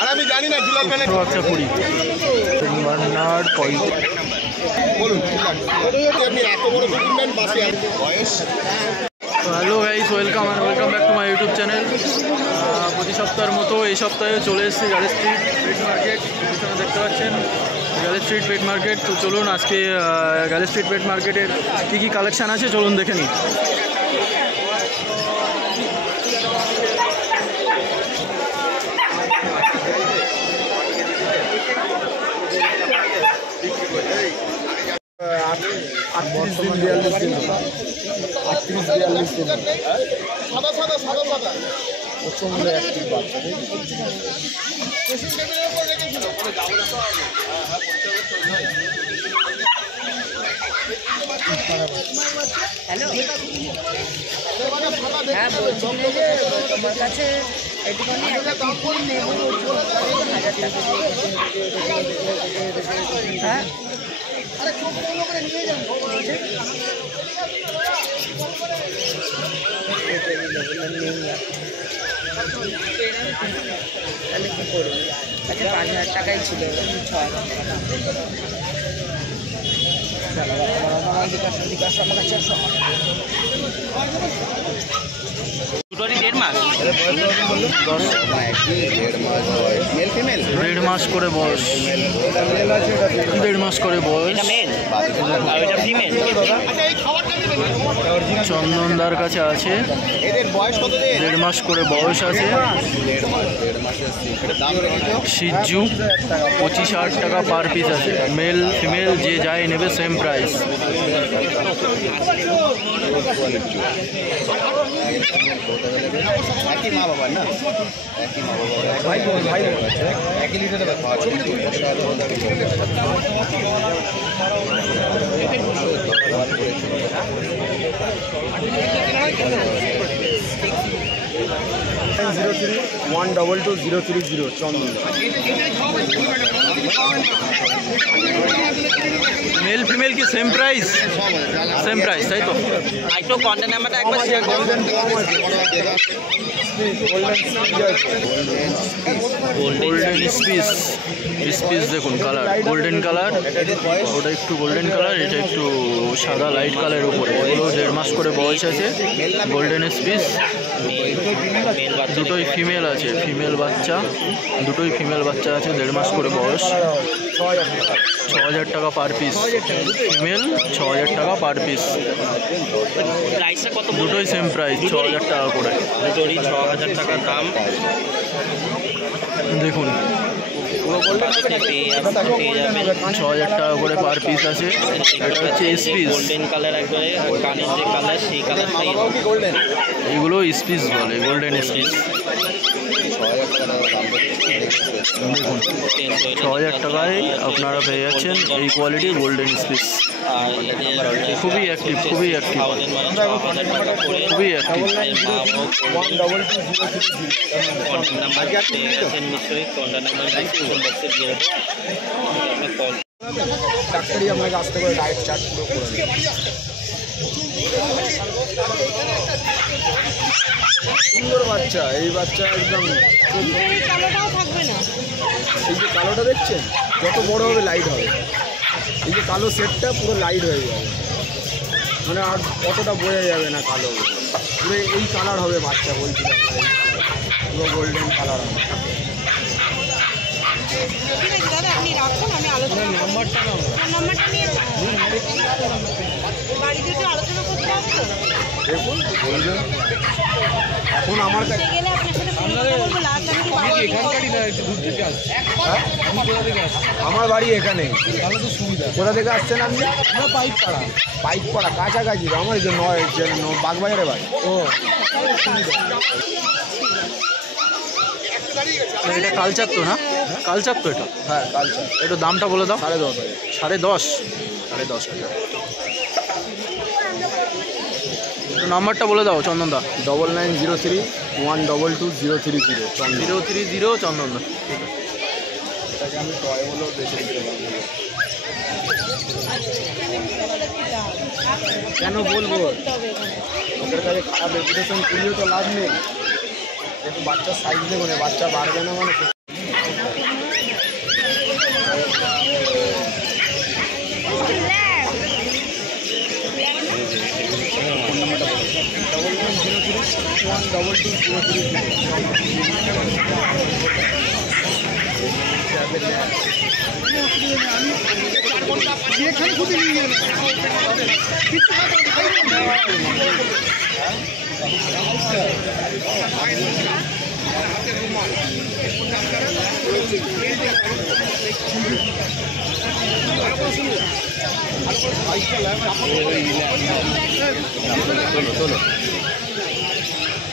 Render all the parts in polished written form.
আর আমি জানি না দুলাল মানে আচ্ছা 20 বার্নার্ড পয়েন্ট বলুন আপনি এত বড় ডকুমেন্ট বাসে বয়স। Hello guys, welcome back to my YouTube channel. প্রতি সপ্তাহের মতো এই সপ্তাহে চলে এসেছি গ্যালি স্ট্রিট পেট মার্কেট। পিছনে দেখতে পাচ্ছেন গ্যালি স্ট্রিট পেট মার্কেট। তো চলুন আজকে গ্যালি স্ট্রিট পেট মার্কেটের কী কী কালেকশান আছে চলুন দেখে নিই। হ্যালো, হ্যাঁ বলছি যে তোমার কাছে একটুখানি একটা কুকুর নেব 1000 টাকা। হ্যাঁ তাহলে কী করবো? আচ্ছা 5000 টাকাই ছিল, 6000 দুটোরই 1.5 মাস, 1.5 মাস করে বয়স, 1.5 মাস করে বয়স। চন্দনদার কাছে আছে, এদের বয়স কত? 1.5 মাস করে বয়স আছে। শিজু 25,000 টাকা পার পিস আছে। মেল ফিমেল যে যাই নেবে সেম প্রাইস। একই মা বাবার না, একই মা বাবার একই লিটারে মেল ফিমেল কি সেম প্রাইস? সেম প্রাইস তাই তো? একটু কন্ট্যাক্ট নাম্বারটা একবার শেয়ার করুন। গোল্ডেন স্পিস দেখুন কালার, গোল্ডেন কালার। ওটা একটু গোল্ডেন কালার, এটা একটু সাদা লাইট কালারের উপরে। এগুলো 1.5 মাস করে বয়স আছে। গোল্ডেন স্পিস দুটোই ফিমেল আছে, ফিমেল বাচ্চা দুটোই ফিমেল বাচ্চা আছে। 1.5 মাস করে বয়স। 6000 টাকা পার পিস। ফিমেল 6000 টাকা পার পিস। প্রাইসটা কত? দুটোই সেম প্রাইস, 6000 টাকা করে। দুটোরই 6000 টাকা দাম। দেখুন 6000 টাকা করে পার পিস আছে। এটা হচ্ছে স্পিস, গোল্ডেন কালার, একবারে কানের যে কালার সেই কালারটাই। এগুলো স্পিস বলে, গোল্ডেন স্পিস। দেখুন 6000 টাকায় আপনারা পেয়ে যাচ্ছেন এই কোয়ালিটির গোল্ডেন স্পিস। আর এদের খুবই অ্যাক্টিভ, খুবই অ্যাক্টিভ, 6000 টাকা করে। খুবই অ্যাক্টিভ। কন্ট্যাক্ট নাম্বার পেয়ে গেছেন নিশ্চয়ই, কন্ট্যাক্ট নাম্বার ডিসক্রিপশন বক্সে দিয়ে দেবো। আপনার কল ডাক্তারি আপনাকে আসতে করে ডায়েট চার্ট পুরো করে দেবে। সুন্দর বাচ্চা, এই বাচ্চা একদম কালোটাও থাকবে না। এই যে কালোটা দেখছেন, যত বড় হবে লাইট হবে। এই যে কালো সেটটা পুরো লাইট হয়ে যাবে, মানে আর অতটা বোঝা যাবে না কালো। পুরো এই কালার হবে বাচ্চা, বলছিলাম পুরো গোল্ডেন কালার হবে। ঠিক আছে দাদা, আপনি রাখুন, আমি আলোচনা নাম্বারটা নিয়ে বাড়িতে একটু আলোচনা করতে হবে তো। দেখুন বলবেন এখন আমার কাছে গেলে আপনার সাথে ফোন করে বলবো। লাস্ট আমি আমার বাড়ি এখানে। কোথা থেকে আসছেন আপনি? আমরা পাইকপাড়া কাছাকাছি। আমার যে বাগবাজারে বাড়ি। ও এটা কালচার তো না? কালচার তো এটা? হ্যাঁ কালচার। এটা দামটা বলে দাও। 10.5 10.5 হাজার। নাম্বারটা বলে দাও চন্দনদা। 9903 122 030 চন্দনদা। ঠিক আছে, এটাকে আমি টয় বলেও বেছে দিতে পারবো। কেন বলবো? ওদের কাছে খারাপ রেপুটেশন তুলিও তো লাভ নেই। একটু বাচ্চার সাইজ দেখুন, বাচ্চা বাড়বে না মানে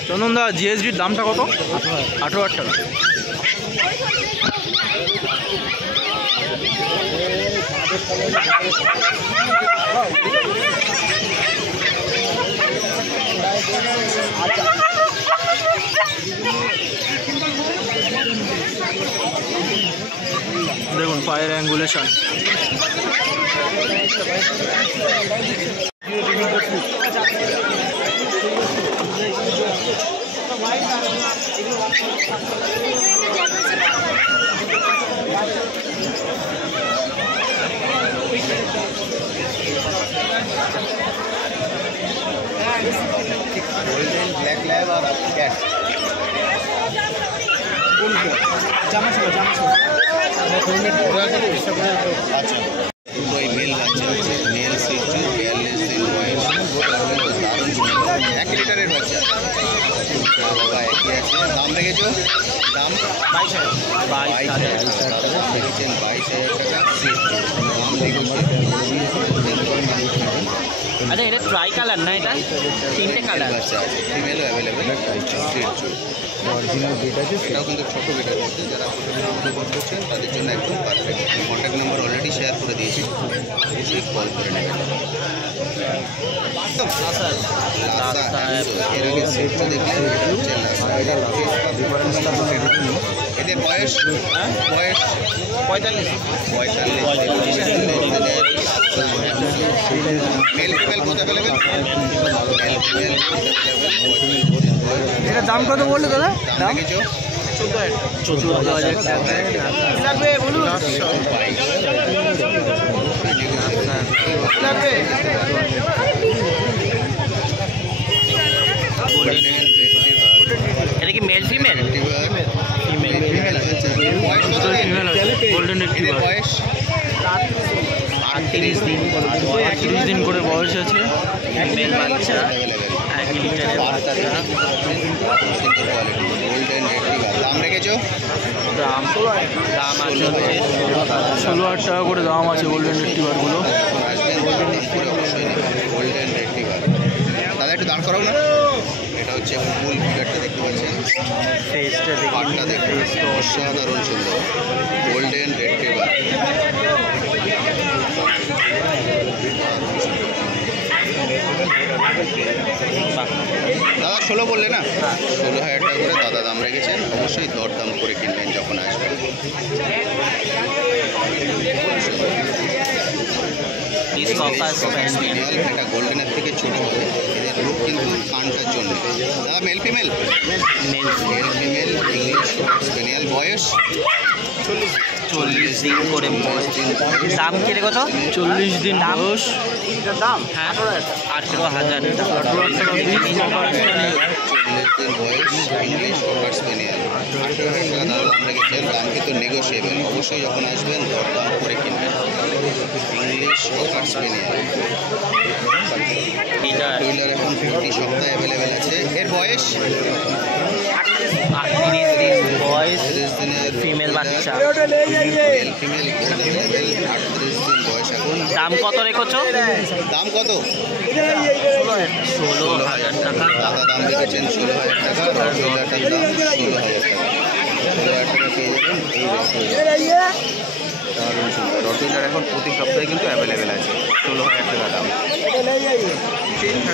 চন্দনদা জিএসডির দামটা কত? 18,000 টাকা। দেখুন পায়ের অ্যাঙ্গুলেশন। ব্ল্যাক ল্যাব আর ক্যাট আচ্ছা দুটোই মেল বাচ্চা আছে, মেল সিটু 42 দিন বয়স, 1 লিটারের বাচ্চা। বাবা একই আছে। দাম রেখেছো? দাম 22,000 টাকা দেখেছেন, 22,000 টাকা সিট। দাম দেখেছি। আচ্ছা এটা ট্রাই কালার না, এটা 3টে কালার বাচ্চা আছে, ফিমেলও অ্যাভেলেবেল। অরিজিনাল বেড আছে, সেটাও কিন্তু ছোটো বেডের মধ্যে। যারা ছোটো করছেন তাদের জন্য একদম perfect. Contact number already share করে দিয়েছি, অবশ্যই কল করে নেবেন। এর আগে সেটটা দেখলেন, এদের বয়স 45 মেল ফিমেল কত অ্যাভেলেবেল? এটা দাম কত বললে দাদা? দাম কিছু 14,000 টাকা। এটা কি মেল ফিমেল? Golden retriever. বয়স 38 দিন 30 দিন করে বয়স আছে। মেল বাচ্চা 1 লিটারের বাচ্চা। Golden retriever. দাম রেখেছো? দাম আছে হচ্ছে 16,000 টাকা করে দাম আছে গোল্ডেন রিট্রিভারগুলো। আসবেন, দাম করে অবশ্যই নেবেন। Golden retriever. দাদা একটু দাঁড় করাও না। এটা হচ্ছে ফুল ফিগারটা দেখতে পাচ্ছেন, ফেসটা পাটটা দেখতে অসাধারণ সুন্দর। Golden retriever. দাদা 16 বললে না? 16,000 টাকা করে দাদা দাম রেখেছেন, অবশ্যই দরদাম করে কিনবেন যখন আসবেন। স্পেনিয়াল, এটা গোল্ডেনের থেকে ছোট হবে। এদের রূপ কিন্তু কানটার জন্য। দাদা male female? Male female English স্পেনিয়াল। বয়স 40 দিন করে বয়স। দাম কি রে কত? 40 দিন বয়স। দাম হ্যাঁ 18,000 টাকা। 40 দিন বয়স, ইংলিশ ওভার স্পেনিয়াল। 18,000 টাকা দাম রেখেছেন। দাম কিন্তু নেগোশিয়েবল, অবশ্যই যখন আসবেন দরদাম করে কিনবেন। English over স্পেনিয়াল। টুইলার এখন 50 সপ্তাহ অ্যাভেলেবেল আছে। এর বয়স 38 দিন বয়স, 30 দিনের ফিমেল বাচ্চা। Male female available. 38 দিন বয়স এখন। দাম কত রেখেছো? দাম কত? 16,000 টাকা। দাদা দাম রেখেছেন 16,000 টাকা। রটুইলারটার দাম 16,000 টাকা। 16,000 টাকা পেয়ে যাবেন এই রটুইলার। দারুণ সুন্দর। রটুইলার এখন প্রতি সপ্তাহে কিন্তু অ্যাভেলেবেল আছে। 16,000 টাকা দাম। 35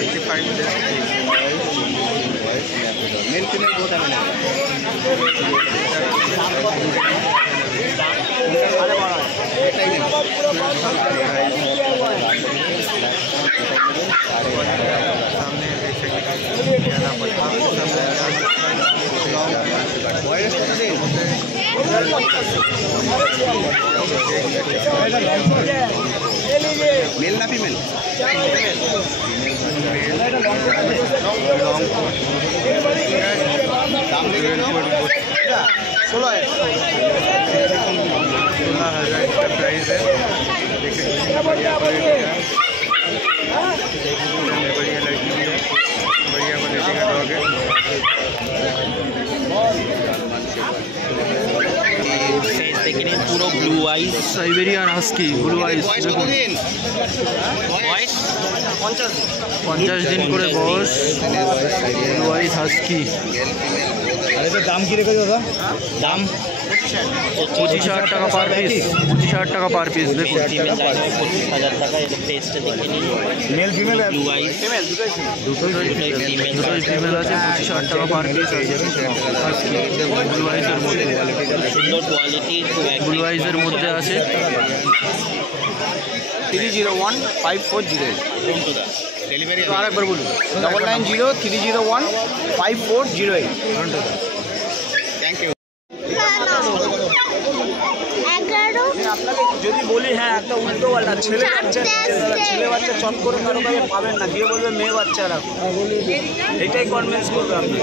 male female both available. Male না ফিমেল? দাম লেগে 16,000 का प्राइस है। देखिए बढ़िया क्वालिटी है, बढ़िया लड़की भी है, बढ़िया क्वालिटी का डॉग है। फेस देखे नहीं पूरा blue eyes Siberian husky blue eyes বয়স দেখুন কতদিন? वॉइस 50 दिन করে বয়স, ব্লু আইজ হাস্কি। दाम 25,000 টাকা পার পিস, 25,000 টাকা পার পিস দেখুন। फीमेल जाएगा 25,000 টাকা। এটা ফেসটা দেখে নিন, মেল ফিমেল ব্লু আইজ দুটোই ফিমেল আছে, 25,000 টাকা পার পিস আছে হাস্কি ব্লু আইজের মধ্যে, সুন্দর কোয়ালিটি, খুব ব্লু আইজের মধ্যে আছে। 301-540 ডেলিভারি আরেকবার বলুন 990301-5408। Thank you. আপনাকে যদি বলি হ্যাঁ একটা উল্টো পাল্টা ছেলে বাচ্চা চট করে কারো কাছে পাবেন না, দিয়ে বলবে মেয়ে বাচ্চা রাখো, এটাই কনভিন্স করবে আপনি।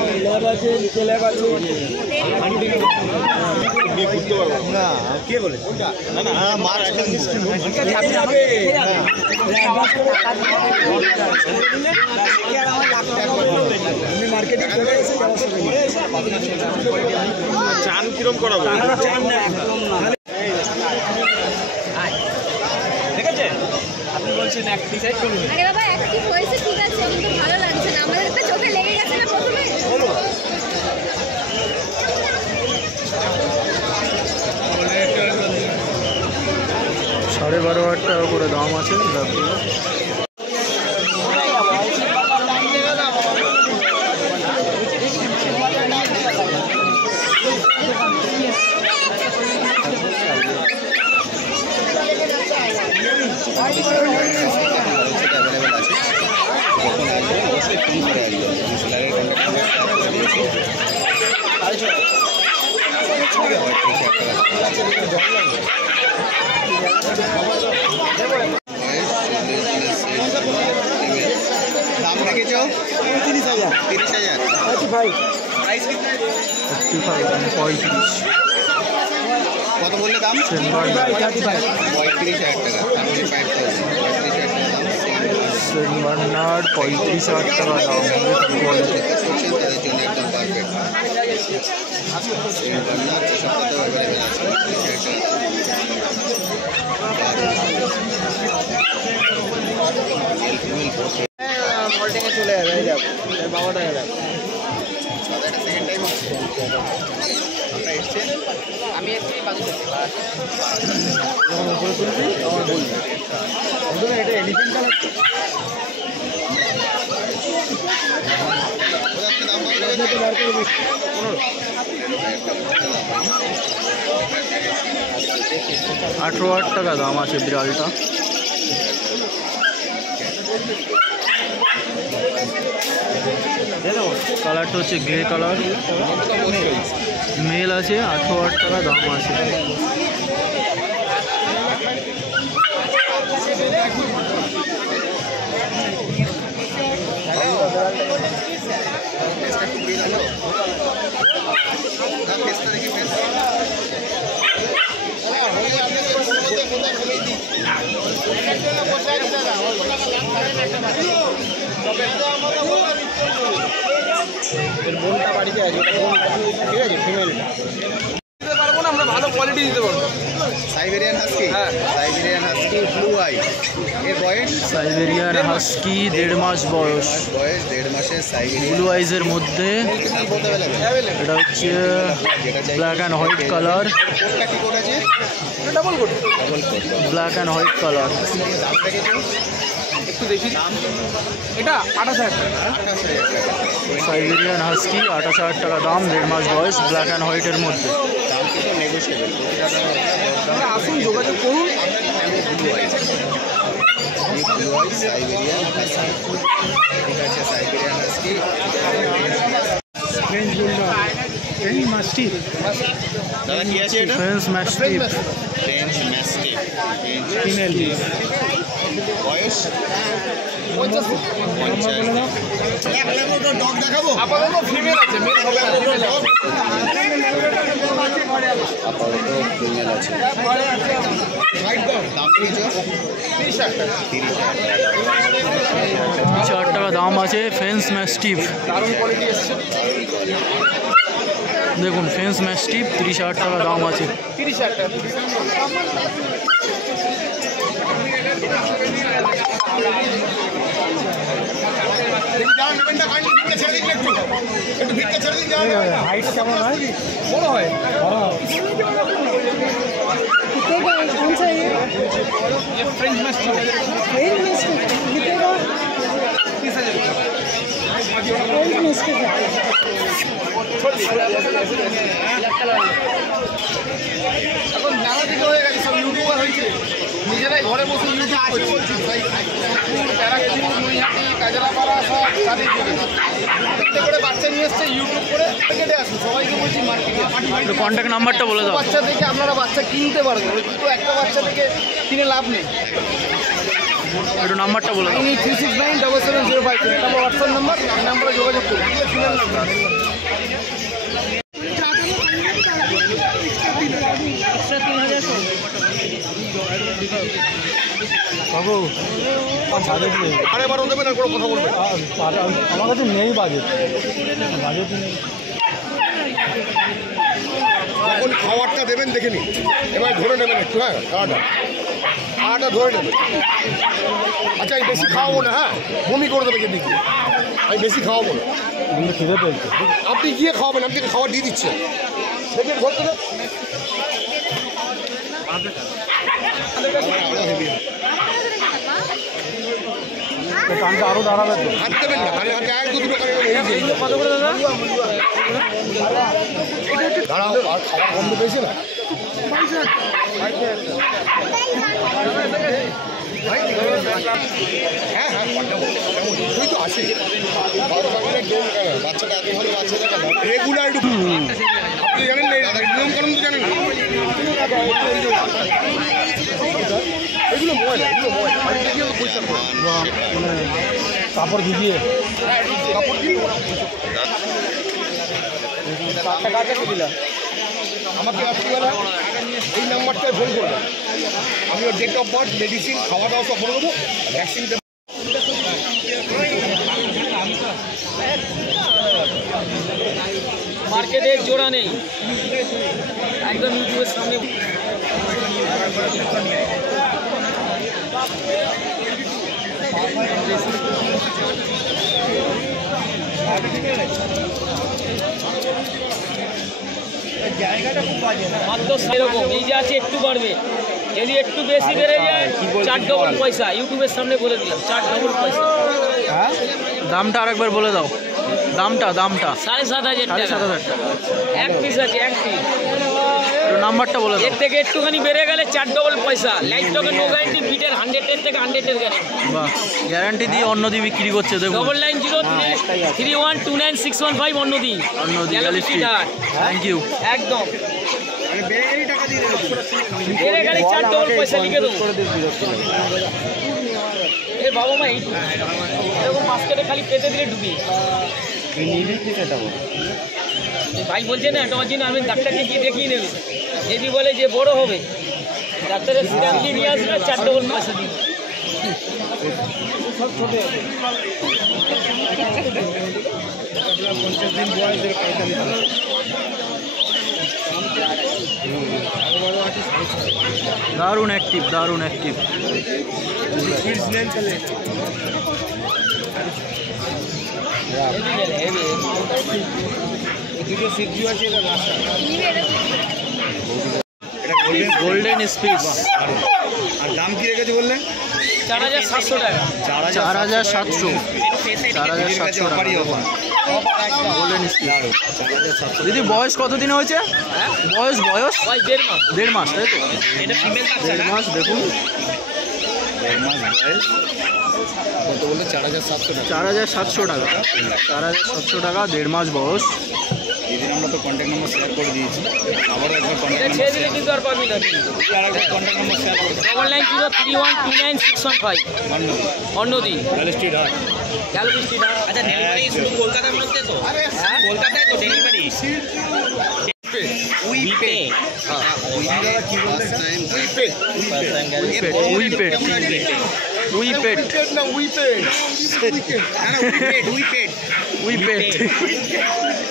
না কে বলে না না মার চান কিরম করাবো? চান না একদম না। ঠিক আছে আপনি বলছেন ডিসাইড করুন। আরে বাবা অ্যাক্টিভ হয়েছে ঠিক আছে, কিন্তু ভালো লাগছে না, আমাদের একটা চোখে লেগে গেছে না প্রথমে। 12,500 টাকা করে দাম আছে। অ্যাভেলেবেল আছে, যখন আসবে অবশ্যই ফোন করে আসবে। আমি সেলারের দাম রেখেছ 30,000। 30,000 কত বললে দাম? 35,000 টাকা। 35,000 টাকা দাম। করছেন তাদের জন্য একদম পারফেক্ট। সপ্তাহে অ্যাভেলেবেল আছে। মল্টিংয়ে চলে যাবে, এই দেখো এর বাবাটা এলাম। সেকেন্ড টাইম আপনারা এসছেন? আমি একটু বাজু যখন উপরে তুলবি তখন বলবি এটা এলিফেন্ট কালার। দাম কত লেগেছে? 18,000 টাকা দাম আছে বিড়ালটা। কালারটা হচ্ছে গ্রে কালার, মেল আছে, 18,000 টাকা দাম আছে। এর বোনটা বাড়িতে আছে, ওটা বোন ঠিক আছে ফিমেলটা দিতে পারবো না, আমরা ভালো কোয়ালিটি দিতে পারবো। সাইবেরিয়ান হাস্কি, হ্যাঁ সাইবেরিয়ান হাস্কি ব্লু আই। এর বয়স সাইবেরিয়ান হাস্কি 1.5 মাস বয়স, বয়স 1.5 মাসের সাইবেরিয়ান। ব্লু আইজের মধ্যে। দাম কত অ্যাভেলেবেল? এটা হচ্ছে ব্ল্যাক অ্যান্ড হোয়াইট কালার, কোটটা কি কোট আছে? Double coat double coat. Black and white colour. দাম রেখেছো? একটু দেখি এটা 28,000 টাকা। 28,000 টাকা। সাইবেরিয়ান হাস্কি 28,000 টাকা দাম, 1.5 মাস বয়স, ব্ল্যাক অ্যান্ড হোয়াইটের মধ্যে। দাম কিন্তু নেগোশিয়েবল, প্রতিটা দাম আপনারা আসুন যোগাযোগ করুন। Blue eye, blue eye Siberian husky. এটা হচ্ছে সাইবেরিয়ান হাস্কি। ফ্রেঞ্চ বুলডগ দাদা কি আছে এটা? French mastiff French mastiff. বয়স 50 দিন। আপাতত ফিমেল আছে। দাম দিয়েছ 30,000 টাকা দাম আছে ফ্রেঞ্চ ম্যাস্টিফ। দেখুন ফ্রেঞ্চ ম্যাস্টিফ 30,000 টাকা দাম আছে। হাইট কেমন হয়? বড় হয়। कौन सा है ये फ्रेंच मैस्टिफ है। फ्रेंच मैस्टिफ कितने का? 30,000 फ्रेंच मैस्टिफ এখন জানা দিকে হয়ে গেছে, সব ইউটিউবার হয়েছে, নিজেরাই ঘরে বসে ইউটিউব করছে। প্যারাগেজিং, নৈহাটি, কাজরাপাড়া সব চারিদিকে একটা করে বাচ্চা নিয়ে এসছে ইউটিউব করে কেটে আসুন। সবাইকে বলছি মার্কেটে একটু কন্ট্যাক্ট নাম্বারটা বলে দাও। বাচ্চা থেকে আপনারা বাচ্চা কিনতে পারবেন, কিন্তু একটা বাচ্চা থেকে কিনে লাভ নেই। একটু নাম্বারটা বলে দাও। 9369770705 এটা আমার হোয়াটসঅ্যাপ নাম্বার, এই নাম্বারে যোগাযোগ করুন। বাবু আরেবারও দেবেন আর কোনো কথা বলবেন? আমার কাছে নেই বাজেট নেই। যখন খাবারটা দেবেন দেখে নিন, এবার ধরে নেবেন একটু। হ্যাঁ, খাওয়াটা ধরে নেবেন। আচ্ছা, আমি বেশি খাওয়াবো না। হ্যাঁ, বমি করে দেবে যদি আমি বেশি খাওয়াবো না। খিদে পেয়েছে। আপনি গিয়ে খাওয়াবেন, আপনি খাবার দিয়ে দিচ্ছেন। দেখবেন ধরতে দেন। কানটা আরো দাঁড়াবে তো। হাত দেবেন না, হাতে হাতে এক দুটো কানে কত করে দাদা? দাঁড়াও, আর খাবার কম পেয়েছে না। হ্যাঁ হ্যাঁ, তুই তো আসি বাচ্চাটা এত ভালো বাচ্চা দেখা রেগুলার। আপনি জানেন না নিয়ম কানুন তো জানেন না। এগুলো ময়লা, এগুলো ময়লা। কাপড় ভিজিয়ে কাপড় দিয়ে আমাকে রাত্রিবেলা এই নাম্বারটায় ফোন করবেন। আমি ওর ডেট অফ বার্থ, মেডিসিন, খাওয়া দাওয়া সব বলে দেবো। ভ্যাকসিন মার্কেটে জোড়া নেই, একদম ইউটিউবের সামনে। জায়গাটা খুব বাজে। মাত্র সেরকম এই যে আছে, একটু বাড়বে। যদি একটু বেশি বেড়ে যায় 4 ডবল পয়সা। ইউটিউবের সামনে বলে দিলাম 4 ডবল পয়সা। দামটা আরেকবার বলে দাও। দামটা 7,500 টাকা। 7,500 টাকা। এক পিস আছে, এক পিস। একটু নাম্বারটা বলে দাও। এর থেকে একটুখানি বেড়ে গেলে 4 ডবল পয়সা। লাইট টকে নো গ্যারান্টি, বিটের 100 এর থেকে 100 এর গ্যারান্টি। বাহ, গ্যারান্টি দিয়ে অন্যদি বিক্রি করছে দেখুন। 9903316115 অন্যদি। অন্যদি গ্যালি স্ট্রিট। Thank you. একদম বেড়ে গেলে 4 ডবল পয়সা লিখে দেবো। এ বাবা মা এরকম মাস্কেটে খালি পেতে দিলে ঢুকি। ভাই বলছে না তোমার জন্য আমি ডাক্তারকে গিয়ে দেখিয়ে নেবে। যদি বলে যে বড় হবে, ডাক্তারের সিরাপ দিয়ে নিয়ে আসবে, 4 ডবল পয়সা দিবে। সব ছোট হবে। 50 দিন বয়সের দারুণ অ্যাক্টিভ, দারুণ অ্যাক্টিভ। Golden speech. আর দাম কি রেখেছে বললেন? 4,700 টাকা। 4,700 টাকা। Golden speech. দিদি বয়স কতদিন হয়েছে? বয়স ভাই 1.5 মাস। 1.5 মাস, তাই তো? এটা ফিমেল বাচ্চা 1.5 মাস। দেখুন 1.5 মাস বয়স। কত বলতে? 4,700 টাকা। 4,700 টাকা। 4,700 টাকা, 1.5 মাস বয়স। দিদি আমরা আমরা তো কন্ট্যাক্ট নম্বর শেয়ার করে দিয়েছি, আবারও একবার কন্ট্যাক্ট ছেড়ে নম্বর দিলে কিন্তু আর পাবি না আর একবার কন্ট্যাক্ট নম্বর শেয়ার করে 9903129615 অন্যদি তাহলে স্ট্রিট হাট। Gallery street. আচ্ছা ডেলিভারি শুধু কলকাতার মধ্যে তো? কলকাতায় তো ডেলিভারি? উইপে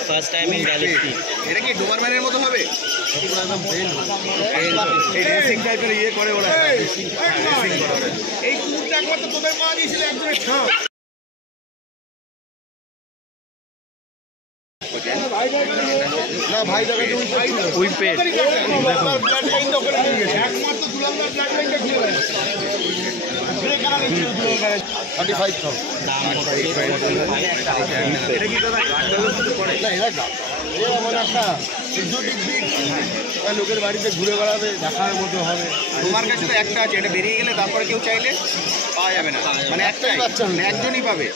ফার্স্ট টাইম ইন গ্যালারি। এটা কি ডোবারম্যানের মতো হবে? এই রেসিং টাইপের ইয়ে করে ওরা, এই টুরটা একবার তো তোদের মা দিয়েছিল একজনের ছাপ। না ভাই দাদা উইপেট একমাত্র দুলালদার ব্লাড লাইনটা খুলে দেয়। 35,000 এটা কি দাদা গান্ডালের মধ্যে পড়ে? না এরা মানে একটা এক্সোটিক বিট, লোকের বাড়িতে ঘুরে বেড়াবে, দেখার মতো হবে। তোমার কাছে তো একটা আছে, এটা বেরিয়ে গেলে তারপরে কেউ চাইলে পাওয়া যাবে না, মানে একটাই বাচ্চা একজনই পাবে।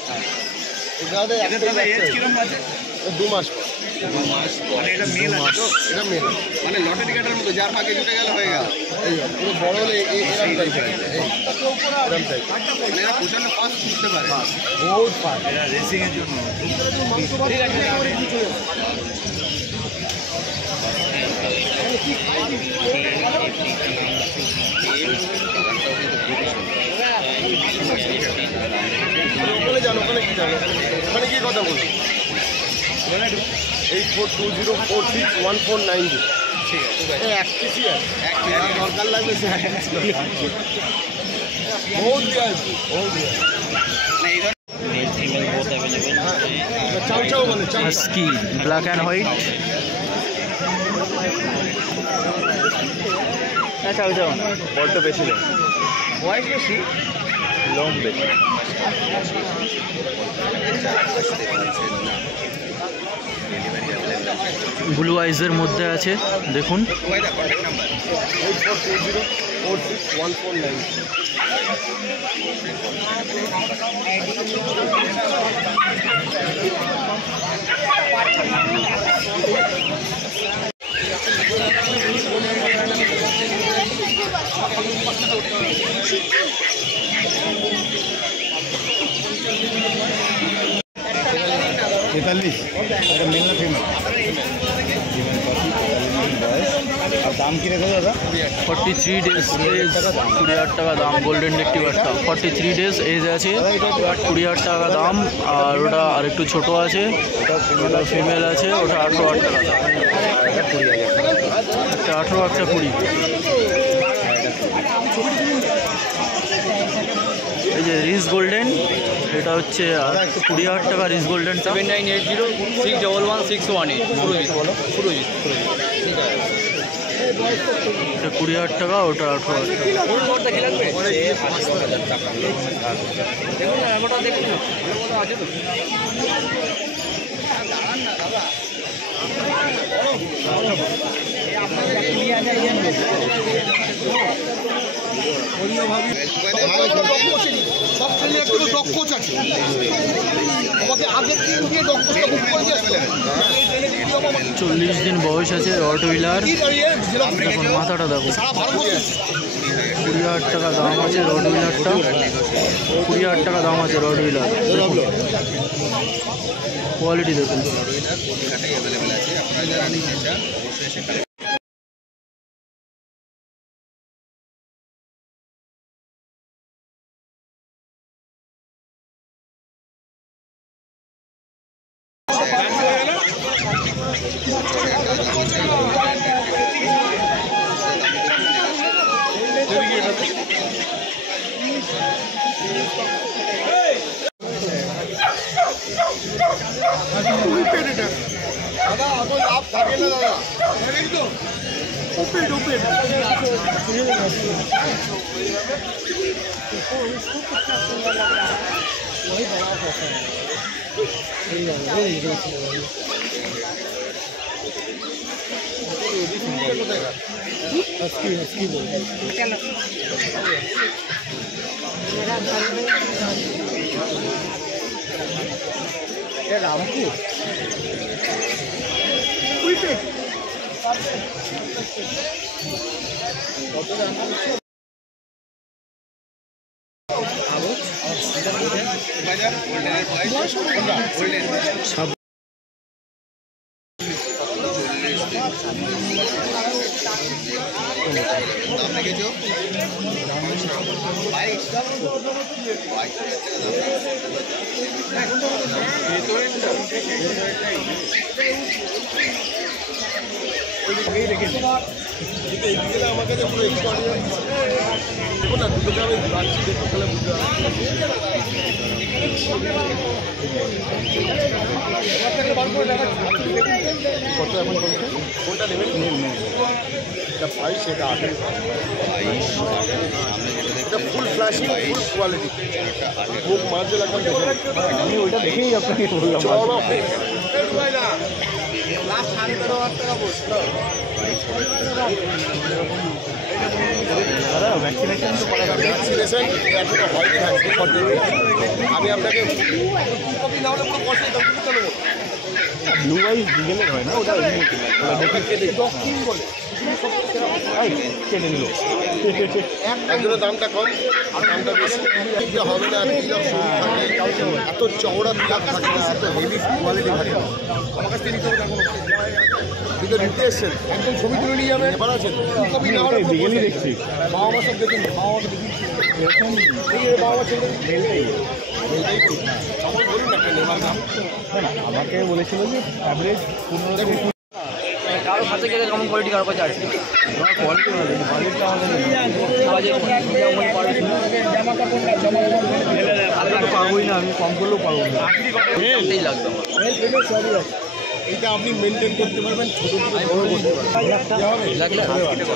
দাদা এজ কিরকম আছে? 2 মাস পর। 2 মাস মানে এটা মেল আছে তো? এটা মেল, মানে লটারি কাটার মতো, যার ভাগে জুটে গেল হয়ে গেল। এই পুরো বড় হলে এরকম টাইপের, এরকম টাইপ, মানে এরা প্রচন্ড ফাস্ট করতে পারে, বহুত ফাস্ট এরা রেসিং এর জন্য। ঠিক আছে ওখানে জানো, ওখানে কি জানো, ওখানে কি কথা বলবো? 8420461490। ঠিক আছে, এক কেজি দরকার লাগবে, বহুত আছে, বহুত মেল ফিমেল বোথ অ্যাভেলেবল। চাও চাও বলে চাও। Husky black and white. চাও চাও বলটা বেশি দেয়, হোয়াইট বেশি, লং বেশি। ব্লু আইজের মধ্যে আছে দেখুন। 8420461490। তেতাল্লিশ, এটা মেল না ফিমেল? আর দাম কি রেখে দাদা? 43 ডেজ এজ, 20,000 টাকা দাম। গোল্ডেন রেক্টিভারটা 43 ডেজ এজ আছে, 20,000 টাকা দাম। আর ওটা আরেকটু ছোট আছে, ওটা ফিমেল আছে, ওটা 18,000 টাকা দাম। একটা 18, একটা 20। এই যে রিস গোল্ডেন, এটা হচ্ছে 20,000 টাকা রিস গোল্ডেন। 7980611618 সুরজিৎ। এটা 20,000 টাকা, ওটা 18,000 টাকা। সব ছেলে একটু দক্ষ আছে, আমাকে আগের দিন দিয়ে দক্ষতা বুক করে দিয়েছিল। 40 দিন বয়স আছে, রড হুইলার। দেখুন মাথাটা দেখুন, 20,000 টাকা দাম আছে রড হুইলারটা। 20,000 টাকা দাম আছে রড হুইলার। কোয়ালিটি দেখুন। দাদা এখন লাভ থাকে না দাদা, ওপেন ওপেন। রামপুর দাম রেখেছো 22 আমার কাছে পুরো দেখুন না দুটোকে আমি রাখছি দেখো তাহলে বুঝতে কত এখন বলছে কোনটা নেবেন এটা 22 সেটা 28 এটা ফুল ফ্ল্যাশ ফুল কোয়ালিটি খুব মাঝে লাগবে আমি ওইটা দেখেই আপনাকে বললাম চলো লাস্ট 13,500 টাকা বলছো দাদা ভ্যাকসিনেশন তো করা যাবে ভ্যাকসিনেশন এখনো হয়নি আমি আপনাকে কপি না হলে পুরো কষ্ট দাম দিতে নেব ব্লু আইস ডিগেলের হয় না ওটা ডক্টরিন বলে কেটে নিল একজনের দামটা কম আর দামটা বেশি হবে না এত চওড়া তিলাক থাকে না এত হেভি কোয়ালিটি থাকে না আমার কাছ থেকে নিতে হবে কিন্তু নিতে এসছেন একদম ছবি তুলে নিয়ে যাবেন এবার আছেন কপি না হলে ডিগেলই দেখছি বাবা মা সব দেখুন বাবা মা দেখুন এরকম বাবা মা ছেলে আমার বলুন না একটা নেবার দাম আমাকে বলেছিল যে অ্যাভারেজ 15 কারো হাতে গেলে কেমন কোয়ালিটি কারো কাছে আছে কোয়ালিটি পারবোই না আমি কম করলেও পারবো না লাগবে এইটা আপনি মেনটেন করতে পারবেন ছোটো থেকে বড় করতে পারবেন লাগলে 14,000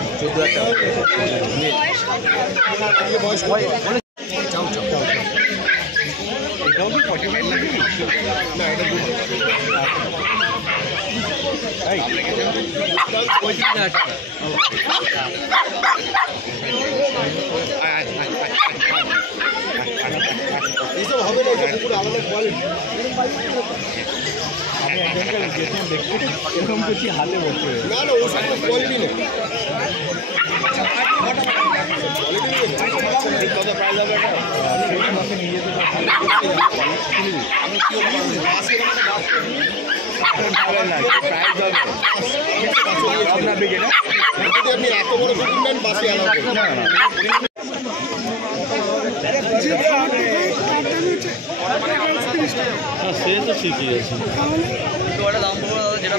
বয়স চাও চাও এটাও কি 45 লাগে না এটা এইসব হবে না পুরো আলাদা কোয়ালিটি আমি একজনকে দেখতে এরকম কিছু হাতে বলতে না না ও সব কোয়ালিটি নেই কত প্রাইস হবে এটা আমাকে নিয়ে যেতে আমি কি আপনি এত বড় নেন বাসে আনা সে তো ঠিকই আছে তো ওটা দাম পড়বে যেটা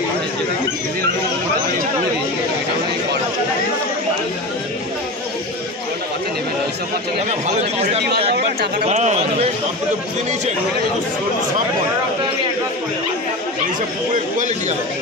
আপনাকে বুঝে নিয়েছেন সব এইসব পুকুরের কোয়ালিটি আলাদা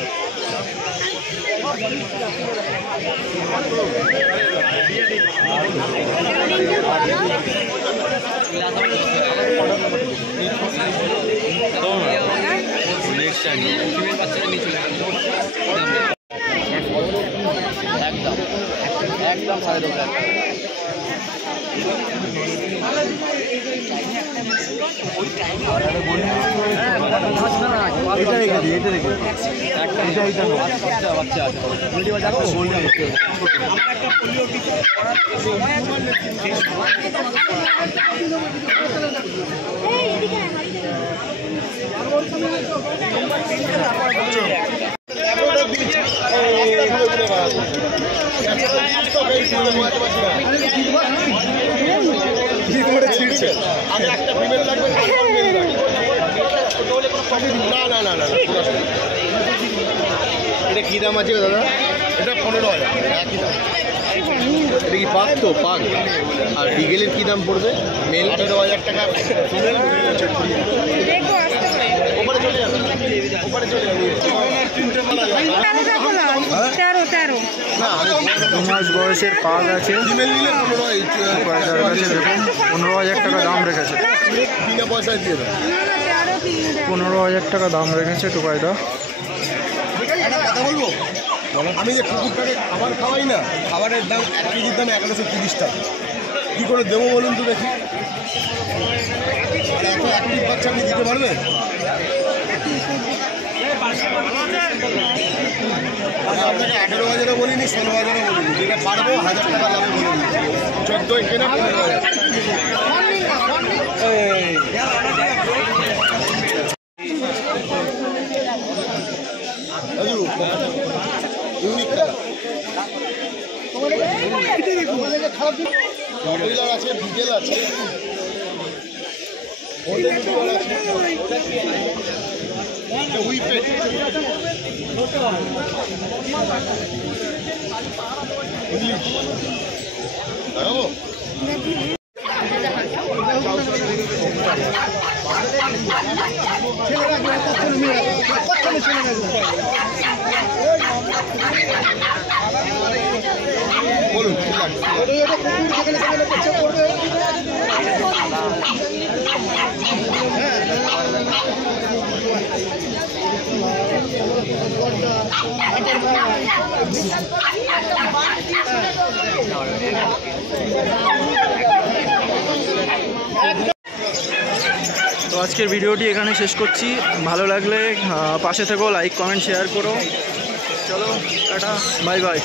একদম 2,500 একটা ফিমেল লাগবে না না না না এটা কী দাম আছে দাদা এটা 15,000 একই দাম এটা কি পাক তো পাক আর ডিগেলের কী দাম পড়বে মেল 18,000 টাকা ফিমেল ওপরে চলে যাবে ওপরে চলে যাবে 13 না 2 মাস বয়সের পাক আছে ফিমেল নিলে 15,000 টাকা দাম রেখেছে বিনা পয়সায় দিয়ে দেয় 15,000 টাকা দাম রেখেছে টুকাইদা একটা কথা বলবো আমি যে কুকুরটাকে খাবার খাওয়াই না খাবারের দাম 1 কেজির দাম 1130 টাকা কী করে দেবো বলুন তো দেখি আর এত অ্যাক্টিভ বাচ্চা আপনি দিতে পারবেন আপনাকে 18,000 বলিনি, 16,000 বলিনি, যেটা পারবো 1000 টাকা দামে বলিনি, 14 কেনা 15,000। ইউনিক কালার আছে, বিগেল আছে, উইপেট লাগাবো। বলুন কি লাগবে? তো আজকের ভিডিওটি এখানে শেষ করছি। ভালো লাগলে পাশে থেকো, লাইক কমেন্ট শেয়ার করো। চলো টাটা, বাই বাই।